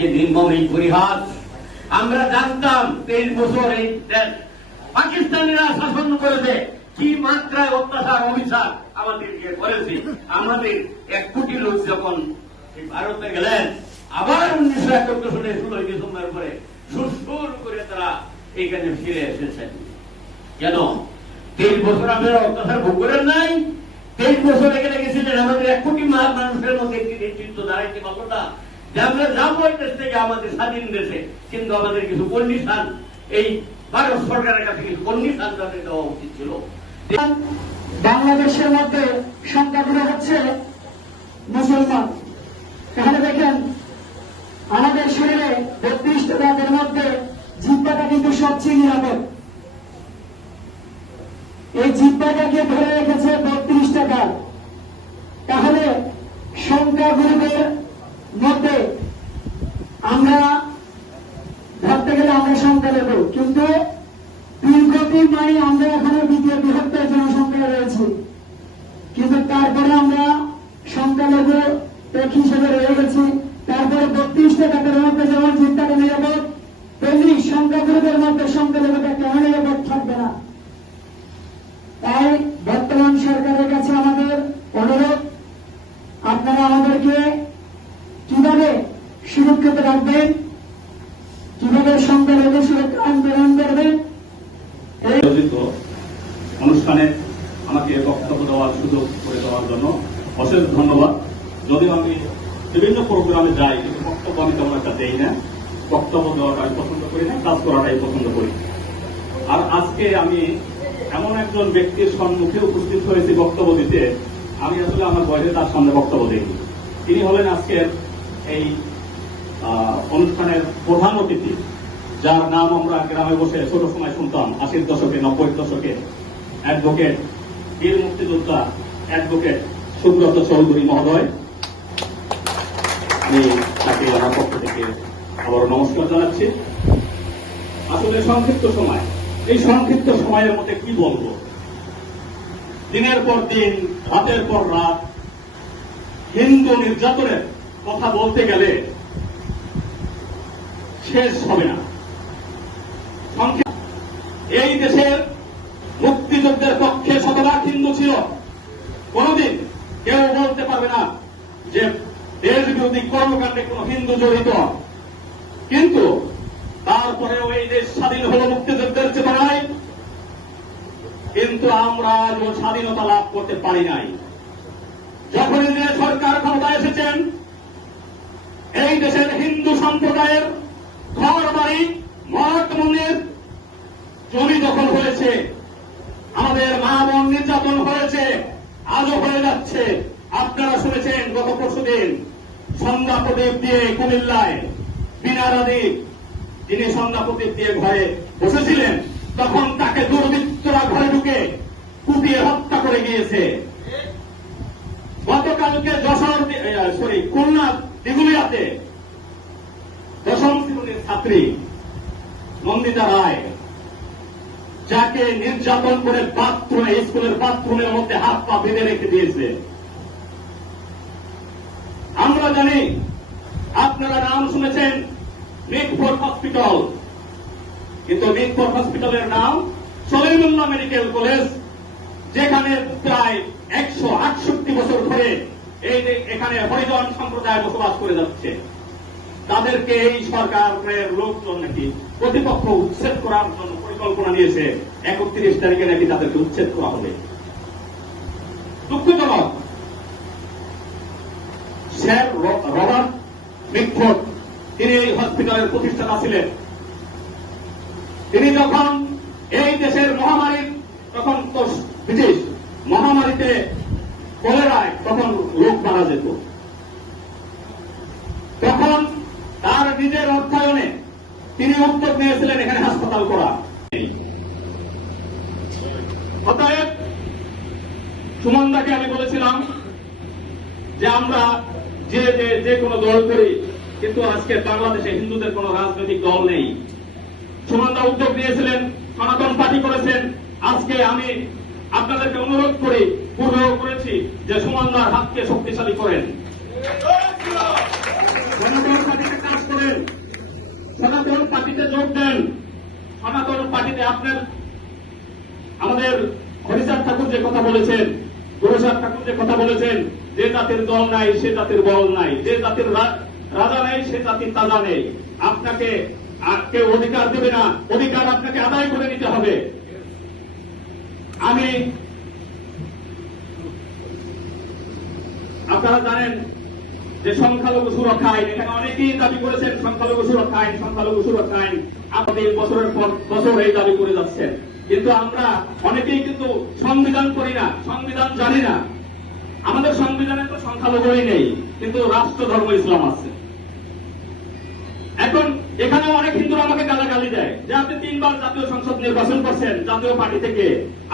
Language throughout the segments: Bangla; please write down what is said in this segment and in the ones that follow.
আজকে নির্মম এই পরিহাস। আমরা জানতাম 23 বছর এই পাকিস্তানিরা শাসন করেছে, কি মাত্রায় অত্যাচার অবিচার আমাদেরকে করেছে। আমাদের 1 কোটি লোক যখন ভারতে গেলেন, আবার 1971 সালে 16 ডিসেম্বর করে সুর করে তারা এখানে ফিরে এসেছেন। কেন 23 বছর আমরা অত্যাচার ভোগ করেন নাই? 23 বছর এখানে গেছিলেন, আমাদের 1 কোটি মানুষের মধ্যে একটি নেতৃত্ব দাঁড়াইতে পারবো না যে আমরা যাবো এই দেশ থেকে আমাদের স্বাধীন দেশে, কিন্তু আমাদের কিছু কন্ডিশন এই ভারত সরকারের কাছে কিছু কন্ডিশন তাদের দেওয়া উচিত ছিল। বাংলাদেশের মধ্যে সংখ্যাগুলো হচ্ছে মুসলমান। এখানে দেখেন আমাদের শরীরে 32টা দাঁতের মধ্যে জিহ্বাটা কিন্তু সবচেয়ে নিরাপদ। এই জিহ্বাটাকে ধরে রেখেছে 32টা দাঁত। তাহলে সংখ্যাগুরুদের মধ্যে আমরা ধরতে গেলে আমরা সংখ্যালঘু, কিন্তু দীর্ঘদিন মানে আমরা এখনো দ্বিতীয় বৃহত্তর জনসংখ্যা রয়েছি, কিন্তু তারপরে আমরা সংখ্যালঘু এক হিসেবে রয়ে গেছি। তারপরে 32টা দাঁতের মধ্যে যেমন জিহ্বাটা নিরাপদ, তেমনি সংখ্যাগুরুদের মধ্যে সংখ্যালঘুটা কেন নিরাপদ থাকবে না? তাই বর্তমান সরকারের কাছে আমাদের অনুরোধ, আপনারা আমাদেরকে কিভাবে সুরক্ষিত রাখবেন, কিভাবে সংখ্যালঘু সুরক্ষা আন্দোলন করবেন। অনুষ্ঠানে আমাকে বক্তব্য দেওয়ার সুযোগ করে দেওয়ার জন্য অশেষ ধন্যবাদ। যদিও আমি বিভিন্ন প্রোগ্রামে যাই, কিন্তু বক্তব্য আমি তেমন একটা দেই না। বক্তব্য দেওয়াটা আমি পছন্দ করি না, কাজ করাটাই পছন্দ করি। আর আজকে আমি এমন একজন ব্যক্তির সম্মুখে উপস্থিত হয়েছি বক্তব্য দিতে, আমি আসলে আমার বয়সে তার সামনে বক্তব্য দিইনি। তিনি হলেন আজকের এই অনুষ্ঠানের প্রধান অতিথি, যার নাম আমরা গ্রামে বসে ছোট সময় শুনতাম 80-র দশকে 90-র দশকে, অ্যাডভোকেট বীর মুক্তিযোদ্ধা অ্যাডভোকেট সুব্রত চৌধুরী মহোদয়। আমি তাকে আমার পক্ষ থেকে আবার নমস্কার জানাচ্ছি। আসলে সংক্ষিপ্ত সময়, এই সংক্ষিপ্ত সময়ের মধ্যে কি বলবো? দিনের পর দিন, রাতের পর রাত হিন্দু নির্যাতনের কথা বলতে গেলে শেষ হবে না। এই দেশের মুক্তিযুদ্ধের পক্ষে শতভাগ হিন্দু ছিল, কোনদিন কেউ বলতে পারবে না যে দেশ বিরোধী কর্মকাণ্ডে কোন হিন্দু জড়িত। কিন্তু তারপরেও এই দেশ স্বাধীন হল মুক্তিযুদ্ধের চেতনায়, কিন্তু আমরা স্বাধীনতা লাভ করতে পারি নাই। যখন সরকার ক্ষমতায় এসেছেন, এই দেশের হিন্দু সম্প্রদায়ের ঘর বাড়ি, মঠ মন্দির, জমি দখল হয়েছে, আমাদের মা বোন নির্যাতন হয়েছে, আজও হয়ে যাচ্ছে। আপনারা শুনেছেন গত পরশুদিন সন্ধ্যা প্রদীপ দিয়ে কুমিল্লায় বিনারাদি, যিনি সন্ধ্যা প্রদীপ দিয়ে ঘরে বসেছিলেন, তখন তাকে দুর্বৃত্তরা ঘরে ঢুকে কুপিয়ে হত্যা করে গিয়েছে। গতকালকে খুলনা দিগুলিয়াতে 10ম শ্রেণীর ছাত্রী নন্দিতা রায়, যাকে নির্যাতন করে বাথরুমে, স্কুলের বাথরুমের মধ্যে হাত পা বেঁধে রেখে দিয়েছে। আমরা জানি, আপনারা নাম শুনেছেন মিটফোর্ড হসপিটাল, কিন্তু মিটফোর্ড হসপিটালের নাম সলিমুল্লাহ মেডিকেল কলেজ, যেখানে প্রায় 168 বছর ধরে এখানে হরিজন সম্প্রদায় বসবাস করে যাচ্ছে। তাদেরকে এই সরকারের লোকজন নাকি প্রতিপক্ষ উচ্ছেদ করার জন্য পরিকল্পনা নিয়েছে। 31 তারিখে নাকি তাদেরকে উচ্ছেদ করা হবে। দুঃখজনক, স্যার রবার্ট মিটফোর্ড, তিনি এই হসপিটালের প্রতিষ্ঠাতা ছিলেন। তিনি যখন এই দেশের মহামারী, তখন তো ব্রিটিশ মহামারীতে কলেরায় তখন লোক মারা যেত, তখন তার নিজের অর্থায়নে তিনি উদ্যোগ নিয়েছিলেন এখানে হাসপাতাল করা। অতএব সুমনদাকে আমি বলেছিলাম যে আমরা যে কোনো দল করি, কিন্তু আজকে বাংলাদেশে হিন্দুদের কোন রাজনৈতিক দল নেই। সুমনদা উদ্যোগ নিয়েছিলেন, সনাতন পার্টি করেছেন। আজকে আমি আপনাদেরকে অনুরোধ করি, পূর্বেও করেছি, যে সুমনদার হাতকে শক্তিশালী করেন, সনাতন পার্টিতে কাজ করেন, সনাতন পার্টিতে যোগ দেন। সনাতন পার্টিতে আপনার আমাদের হরিচাঁদ ঠাকুর যে কথা বলেছেন, গুরুচাঁদ ঠাকুর যে কথা বলেছেন, যে জাতির দল নাই সে জাতির বল নাই, যে জাতির রাজা নেই সে জাতির তাজা নেই। আপনাকে কেউ অধিকার দেবে না, অধিকার আপনাকে আদায় করে নিতে হবে। আপনারা জানেন যে সংখ্যালঘু সুরক্ষা আইন, এখানে অনেকেই দাবি করেছেন সংখ্যালঘু সুরক্ষা আইন, সংখ্যালঘু সুরক্ষা আইন। আমাদের বছরের পর বছর এই দাবি করে যাচ্ছেন, কিন্তু আমরা অনেকেই কিন্তু সংবিধান করি না, সংবিধান জানি না। আমাদের সংবিধানে তো সংখ্যালঘুই নেই, কিন্তু রাষ্ট্র ধর্ম ইসলাম আছে। এখন এখানে অনেক হিন্দুরা আমাকে গালাগালি দেয় যে আপনি 3 বার জাতীয় সংসদ নির্বাচন করছেন জাতীয় পার্টি থেকে,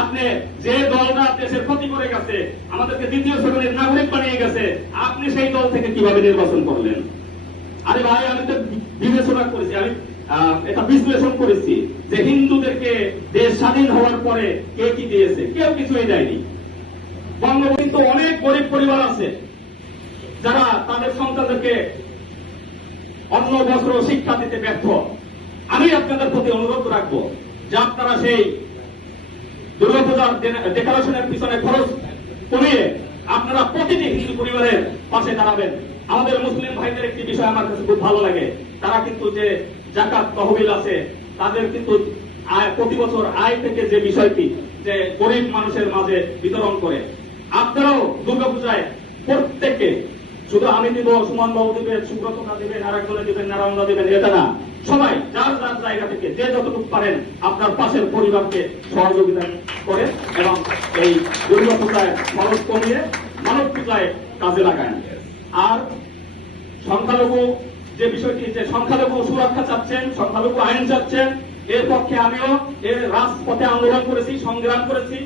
আপনি যে দলরা দেশের ক্ষতি করে গেছে, আমাদেরকে দ্বিতীয় শ্রেণীর নাগরিক বানিয়ে গেছে, আপনি সেই দল থেকে কিভাবে নির্বাচন করলেন? আরে ভাই, আমি তো বিবেচনা করেছি, আমি এটা বিশ্লেষণ করেছি যে হিন্দুদেরকে দেশ স্বাধীন হওয়ার পরে কে কি দিয়েছে? কেউ কিছুই দেয়নি। বঙ্গবন্ধু অনেক গরিব পরিবার আছে যারা তাদের সন্তানদেরকে অন্ন বস্ত্র শিক্ষা দিতে ব্যর্থ। আমি আপনাদের প্রতি অনুরোধ রাখবো যে আপনারা সেই দুর্গাপূজার ডেকোরেশনের পিছনে খরচ কমিয়ে আপনারা প্রতিটি হিন্দু পরিবারের পাশে দাঁড়াবেন। আমাদের মুসলিম ভাইদের একটি বিষয় আমার কাছে খুব ভালো লাগে, তারা কিন্তু যে জাকাত তহবিল আছে তাদের কিন্তু প্রতি বছর আয় থেকে যে বিষয়টি যে গরিব মানুষের মাঝে বিতরণ করে। আপনারাও দুর্গাপূজায় প্রত্যেককে, শুধু আমি দিব, সুমন বাবু দিবেন, সুব্রতদা দিবেন, আরেকজনে দিবেন, নারায়ণদা দিবেন, এটা না, সবাই যার যার জায়গা থেকে যে যতটুকু পারেন আপনার পাশের পরিবারকে সহযোগিতা করে এবং এই দুর্গাপূজায় খরচ কমিয়ে মানব পূজায় কাজে লাগান। আর সংখ্যালঘু যে বিষয়টি, যে সংখ্যালঘু সুরক্ষা চাচ্ছেন, সংখ্যালঘু আইন চাচ্ছেন, এর পক্ষে আমিও এর রাজপথে আন্দোলন করেছি, সংগ্রাম করেছি।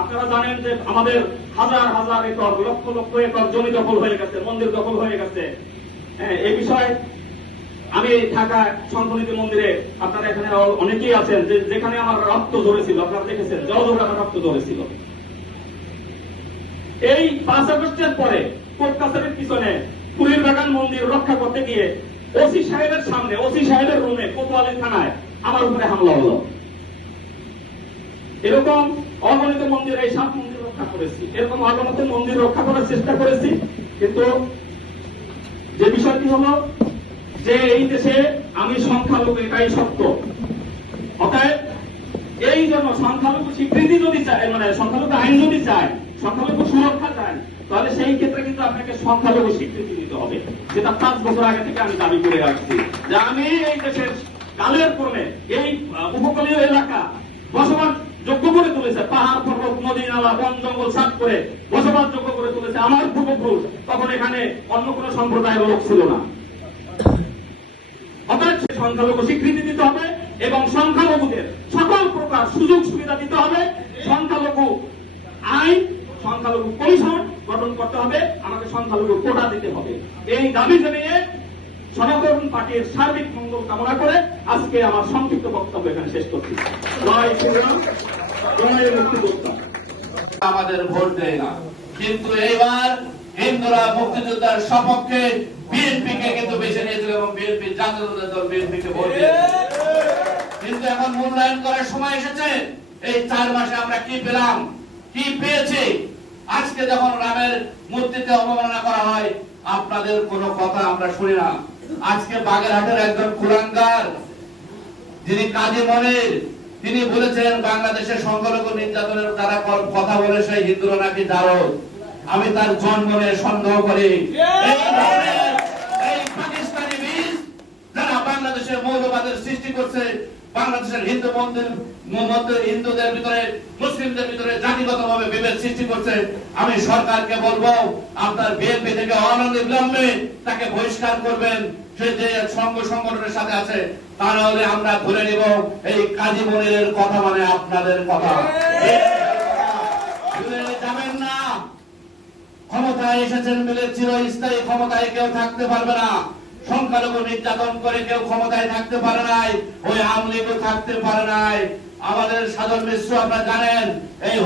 আপনারা জানেন যে আমাদের হাজার হাজার একর, লক্ষ লক্ষ একর জমি দখল হয়ে গেছে, মন্দির দখল হয়ে গেছে। এই বিষয়ে আমি ঢাকা শঙ্করনীতি মন্দিরে, আপনারা এখানে অনেকেই আছেন যেখানে আমার রক্ত ধরেছিল, আপনারা দেখেছেন জলযোগে আমার রক্ত ধরেছিল। এই 5 আগস্টের পরে কোর্ট কাছারির পিছনে ফুলের বাগান মন্দির রক্ষা করতে গিয়ে ওসি সাহেবের সামনে, ওসি সাহেবের রুমে, কোতোয়ালি থানায় আমার উপরে হামলা হলো। এরকম অগণিত মন্দির, এই 7 মন্দির রক্ষা করেছি, এরকম অগণিত মন্দির রক্ষা করার চেষ্টা করেছি। কিন্তু যে বিষয়টি হলো যে এই দেশে আমি সংখ্যালঘু, এটাই সত্য। অতএব এই জন্য সংখ্যালঘু স্বীকৃতি যদি চায়, মানে সংখ্যালঘু আইন যদি চায়, সংখ্যালঘু সুরক্ষা চায়, তাহলে সেই ক্ষেত্রে কিন্তু আপনাকে সংখ্যালঘু স্বীকৃতি দিতে হবে, যেটা 5 বছর আগে থেকে আমি দাবি করে আসছি যে আমি এই দেশের কালের ক্রমে এই উপকূলীয় এলাকা বসবাস যোগ্য করে তুলেছে, পাহাড় পর্বত নদী নালা বন জঙ্গল সাফ করে বসবাস যোগ্য করে তুলেছে আমার পূর্বপুরুষ। তখন এখানে অন্য কোন সম্প্রদায়ের লোক ছিল না। অর্থাৎ সংখ্যালঘু স্বীকৃতি দিতে হবে এবং সংখ্যালঘুদের সকল প্রকার সুযোগ সুবিধা দিতে হবে। সংখ্যালঘু আইন, সংখ্যালঘু কমিশন গঠন করতে হবে, আমাকে সংখ্যালঘু কোটা দিতে হবে। এই দাবি জানিয়ে সনাতন পার্টির সার্বিক মঙ্গল কামনা করে আজকে আমার সংক্ষিপ্ত বক্তব্য এখানে শেষ করছি। জয় শ্রীরাম, জয় মুক্তিযোদ্ধা। আমাদের ভোট দেয় না, কিন্তু এইবার হিন্দুরা মুক্তিযোদ্ধার সপক্ষে বিএনপিকে কিন্তু বেছে নিয়েছিল এবং বিএনপি জাতীয় দল বিএনপিকে ভোট দিয়েছে। কিন্তু এখন মূল্যায়ন করার সময় এসেছে। এই 4 মাসে আমরা কি পেলাম, কি পেয়েছি? আজকে যখন রামের মূর্তিতে অবমাননা করা হয়, আপনাদের কোনো কথা আমরা শুনি না। আজকে বাগেরহাটের একজন কুলাঙ্গার, যিনি কাজী মনির, তিনি বলেছেন বাংলাদেশের সংখ্যালঘু নির্যাতনের দ্বারা কথা বলে সেই হিন্দুরা নাকি জারদ। আমি তার জন্ম নিয়ে সন্দেহ করি। এই পাকিস্তানি বীজ যারা বাংলাদেশের মৌলবাদের সৃষ্টি করছে, বাংলাদেশের হিন্দু মন্দির হিন্দুদের ভিতরে, মুসলিমদের ভিতরে জাতিগতভাবে বিভেদ সৃষ্টি করছে। আমি সরকারকে বলবো, আপনার বিএনপি থেকে অনতিবিলম্বে তাকে বহিষ্কার করবেন। সে যে সংঘ সংগঠনের সাথে আছে, তা নাহলে আমরা ধরে নিব এই কাজী মনিরের কথা মানে আপনাদের কথা। যাবেন না। ক্ষমতায় এসেছেন মিলে চিরস্থায়ী ক্ষমতায় কেউ থাকতে পারবে না। সংখ্যালঘু নির্যাতন করে কেউ ক্ষমতায় থাকতে পারে নাই, ওই আওয়ামী লীগও থাকতে পারে নাই। আমাদের সাধারণ মিশ্র আপনারা জানেন, এই